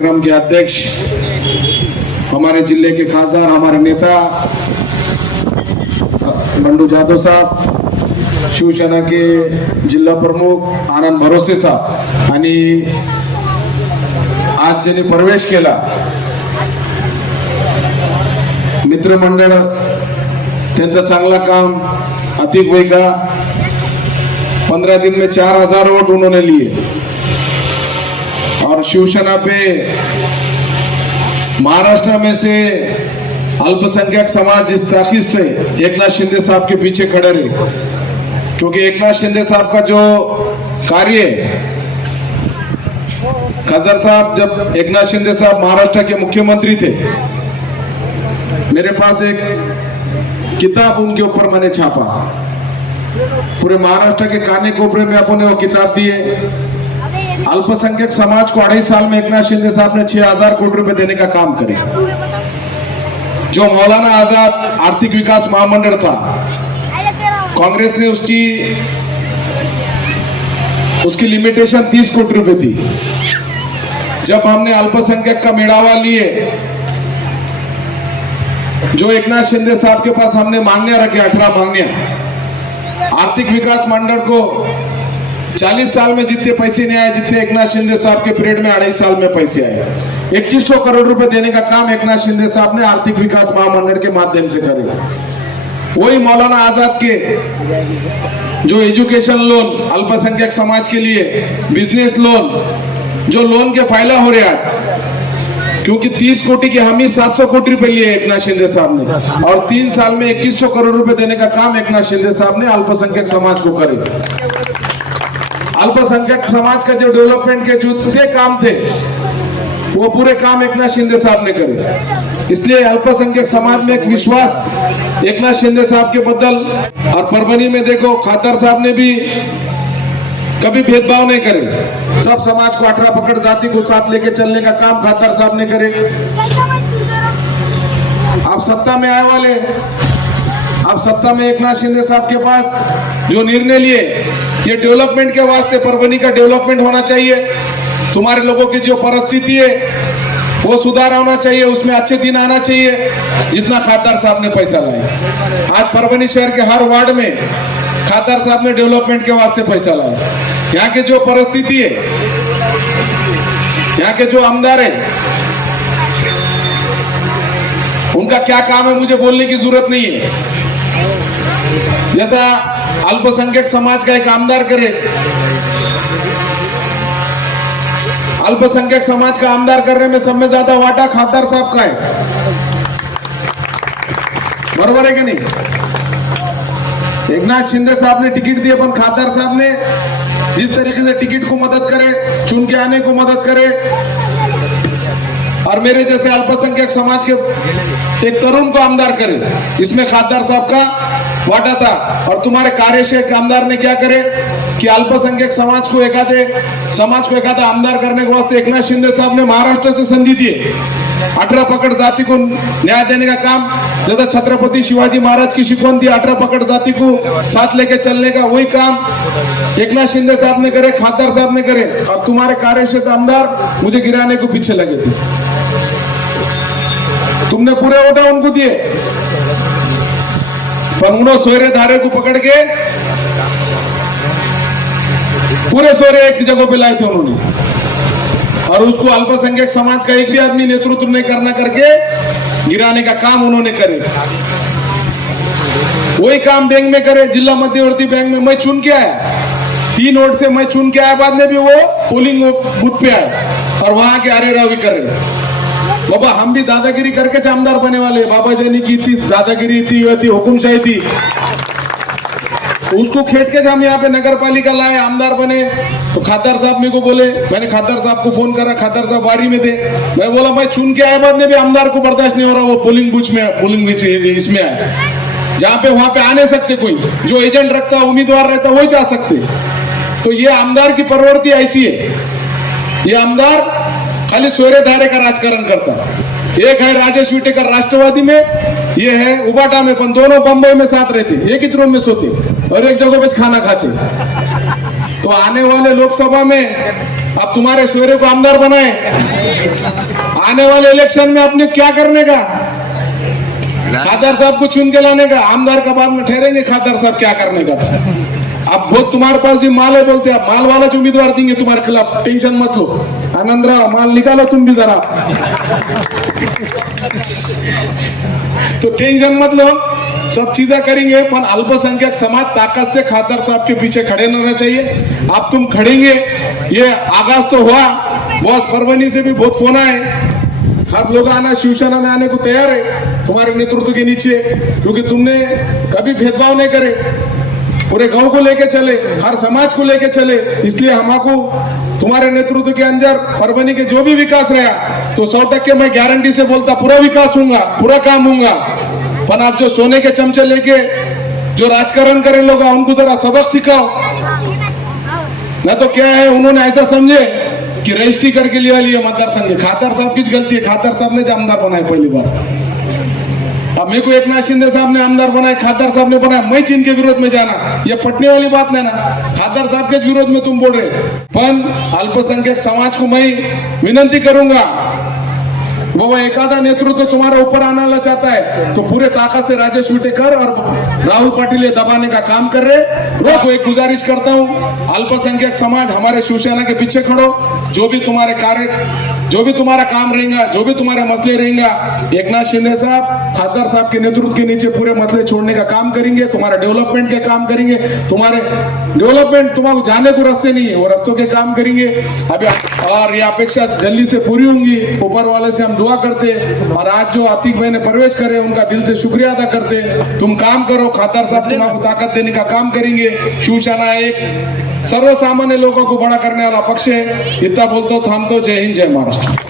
कार्यक्रम के अध्यक्ष हमारे जिले के खासदार, हमारे नेता बंडू जाधव साहब, शिवसेना के जिल्हा प्रमुख आनंद भरोसे साहब आणि आज ज्यांनी प्रवेश केला मित्रमंडळ, त्यांचं चांगला काम अतिक वेगा 15 दिन में 4000 वोट उन्होंने लिए और शिवसेना पे महाराष्ट्र में से अल्पसंख्यक समाज जिस ताकत से एकनाथ शिंदे साहब के पीछे खड़े रहे, क्योंकि एकनाथ शिंदे साहब का जो कार्य, खदर साहब जब एकनाथ शिंदे साहब महाराष्ट्र के मुख्यमंत्री थे, मेरे पास एक किताब उनके ऊपर मैंने छापा, पूरे महाराष्ट्र के काने कोपरे में अपने वो किताब दिए। अल्पसंख्यक समाज को 2.5 साल में एकनाथ शिंदे साहब ने 6000 कोटी रुपए देने का काम करे। जो मौलाना आजाद आर्थिक विकास महामंडल था, कांग्रेस ने उसकी लिमिटेशन 30 कोटी रुपए थी। जब हमने अल्पसंख्यक का मेड़ावा लिए, जो एकनाथ शिंदे साहब के पास हमने मांगनिया रखे, 18 मांगनिया, आर्थिक विकास मंडल को 40 साल में जितने पैसे नहीं आए जितने एकनाथ शिंदे साहब के पीरियड में 2.5 साल में पैसे आए। 2100 करोड़ रुपए देने का काम एकनाथ शिंदे साहब ने आर्थिक विकास महामंडल के माध्यम से करे। वही मौलाना आजाद के जो एजुकेशन लोन अल्पसंख्यक समाज के लिए, बिजनेस लोन, जो लोन के फायदा हो रहा है, क्योंकि 30 कोटी के हम ही 700 कोटी रुपए लिए एकनाथ शिंदे साहब ने, और 3 साल में 2100 करोड़ रुपए देने का काम एकनाथ शिंदे साहब ने अल्पसंख्यक समाज को करे। अल्पसंख्यक समाज का जो डेवलपमेंट के जितने काम थे वो पूरे काम एकनाथ शिंदे साहब ने करे। इसलिए अल्पसंख्यक समाज में एक विश्वास एकनाथ शिंदे साहब के बदल। और परभनी में देखो, खादर साहब ने भी कभी भेदभाव नहीं करे, सब समाज को 18 पकड़ जाति को साथ लेके चलने का काम खादर साहब ने करे। आप सत्ता में आए वाले, आप सत्ता में एकनाथ शिंदे साहब के पास जो निर्णय लिए, ये डेवलपमेंट के वास्ते, परभनी का डेवलपमेंट होना चाहिए, तुम्हारे लोगों की जो परिस्थिति है वो सुधार होना चाहिए, उसमें अच्छे दिन आना चाहिए। जितना खादर साहब ने पैसा लाए, आज परभनी शहर के हर वार्ड में खादर साहब ने डेवलपमेंट के वास्ते पैसा लाया। यहाँ के जो परिस्थिति है, यहाँ के जो आमदार है, उनका क्या काम है मुझे बोलने की जरूरत नहीं है। जैसा अल्पसंख्यक समाज का एक आमदार करे, अल्पसंख्यक समाज का आमदार करने में सब में ज्यादा वाटा खादर साहब का है। बरोबर है कि नहीं? एकनाथ शिंदे साहब ने टिकट दिए, पर खादर साहब ने जिस तरीके से टिकट को मदद करे, चुन के आने को मदद करे, और मेरे जैसे अल्पसंख्यक समाज के एक तरुण को आमदार करे, इसमें खादर साहब का वाटा था। और तुम्हारे कार्यशेख आमदार ने क्या करे कि अल्पसंख्यक समाज को एकाधा आमदार करने के वास्ते एकनाथ शिंदे साहब ने महाराष्ट्र से संधि दिए, 18 पकड़ जाति को न्याय देने का काम। जैसा छत्रपति शिवाजी महाराज की शिकवण थी, 18 पकड़ जाति को साथ लेके चलने का, वही काम एकनाथ शिंदे साहब ने करे, खादर साहब ने करे। और तुम्हारे कार्यशेख आमदार मुझे गिराने को पीछे लगे थे, तुमने पूरे वोटा उनको दिए, पर उन्होंने सोरे धारे को पकड़ के पूरे सोरे एक जगह पे लाए थे उन्होंने, और उसको अल्पसंख्यक समाज का एक भी आदमी नेतृत्व नहीं करना करके गिराने का काम उन्होंने करे। वही काम बैंक में करे, जिला मध्यवर्ती बैंक में मैं चुन के आया, 3 वोट से मैं चुन के आया, बाद में भी वो पोलिंग बूथ पे आए और वहां के अरे रावी करे। बाबा हम भी दादागिरी करके आमदार बने वाले, बाबा जी ने की थी दादागिरी, थी हुकुमशाही थी, उसको खेट के हम यहाँ पे नगर पालिका लाए, आमदार बने। तो खादर साहब मेरे को बोले, मैंने खादर साहब को फोन करा, खादर साहब वारी में थे, मैं बोला मैं चुन के आए, बाद में भी आमदार को बर्दाश्त नहीं हो रहा, वो पोलिंग बूथ इसमें आए, जहाँ पे वहां पे आ नहीं सकते, कोई जो एजेंट रखता, उम्मीदवार रहता, वही जा सकते। तो ये आमदार की प्रवृत्ति ऐसी है, ये आमदार खाली सोरे धारे का राजकारण करता। एक है राजेश विटेकर राष्ट्रवादी में, ये है उबाटा में, पण दोनों बंबई में साथ रहते, एक ही रूम में सोते और एक जगह पे खाना खाते। तो आने वाले लोकसभा में अब तुम्हारे सोरे को आमदार बनाए, आने वाले इलेक्शन में आपने क्या करने का? खादर साहब को चुन के लाने का। आमदार का बाद में ठहरेंगे खादर साहब क्या करने का था। अब बहुत तुम्हारे पास भी माल है बोलते हैं, माल वाला जो उम्मीदवार देंगे तुम्हारे खिलाफ, टेंशन मत लो। आनंदराव माल निकालो तुम भी जरा। तो टेंशन मत लो, सब चीजें करेंगे, पर अल्पसंख्यक समाज ताकत से खादर साहब के पीछे खड़े न रहना चाहिए। अब तुम खड़ेंगे, ये आगाज तो हुआ, बॉस परभनी से भी बहुत फोन आए, हर लोग आना शिवसेना में आने को तैयार है तुम्हारे नेतृत्व के नीचे, क्योंकि तुमने कभी भेदभाव नहीं करे, पूरे गांव को लेके चले, हर समाज को लेके चले। इसलिए हमको तुम्हारे नेतृत्व के अंदर परभनी के जो भी विकास रहा तो 100% मैं गारंटी से बोलता पूरा विकास होगा, पूरा काम होगा। पर आप जो सोने के चमचे लेके जो राजकारण करे लोग, उनको जरा सबक सिखाओ। न तो क्या है, उन्होंने ऐसा समझे कि रजिस्ट्री करके लिया मतदार संघ। खादर साहब की गलती है, खादर साहब ने जो आमदार बनाए पहली बार। अब मेरे को एकनाथ शिंदे साहब ने आमदार बनाया, खादर साहब ने बनाया, मैं चीन के विरोध में जाना, ये पटने वाली बात नहीं ना। खादर साहब के विरोध में तुम बोल रहे, पर अल्पसंख्यक समाज को मैं विनती करूंगा, वो एकादा नेतृत्व तुम्हारा ऊपर आना चाहता है तो पूरे ताकत से राजेश विटेकर और राहुल पाटिल ये दबाने का काम कर रहे। वो एक गुजारिश करता हूं, अल्पसंख्यक समाज हमारे शिवसेना के पीछे खड़ो, जो भी तुम्हारे कार्य, जो भी तुम्हारा काम रहेगा, जो भी तुम्हारे मसले रहेगा, एकनाथ शिंदे साहब खादर साहब के नेतृत्व के नीचे पूरे मसले छोड़ने का काम करेंगे, तुम्हारे डेवलपमेंट के काम करेंगे। तुम्हारे डेवलपमेंट तुम्हारे जाने को रास्ते नहीं है, वो रास्तों के काम करेंगे अभी, और ये अपेक्षा जल्दी से पूरी होंगी। ऊपर वाले से हम दुआ करते, और आज जो आतिक भाई ने प्रवेश करे उनका दिल से शुक्रिया अदा करते। तुम काम करो, खादर साहब तुम्हारा ताकत देने का काम करेंगे। शिवसेना एक सर्वसामान्य लोगों को बड़ा करने वाला पक्ष है। इतना बोलते हो, थाम तो। जय हिंद, जय महाराष्ट्र।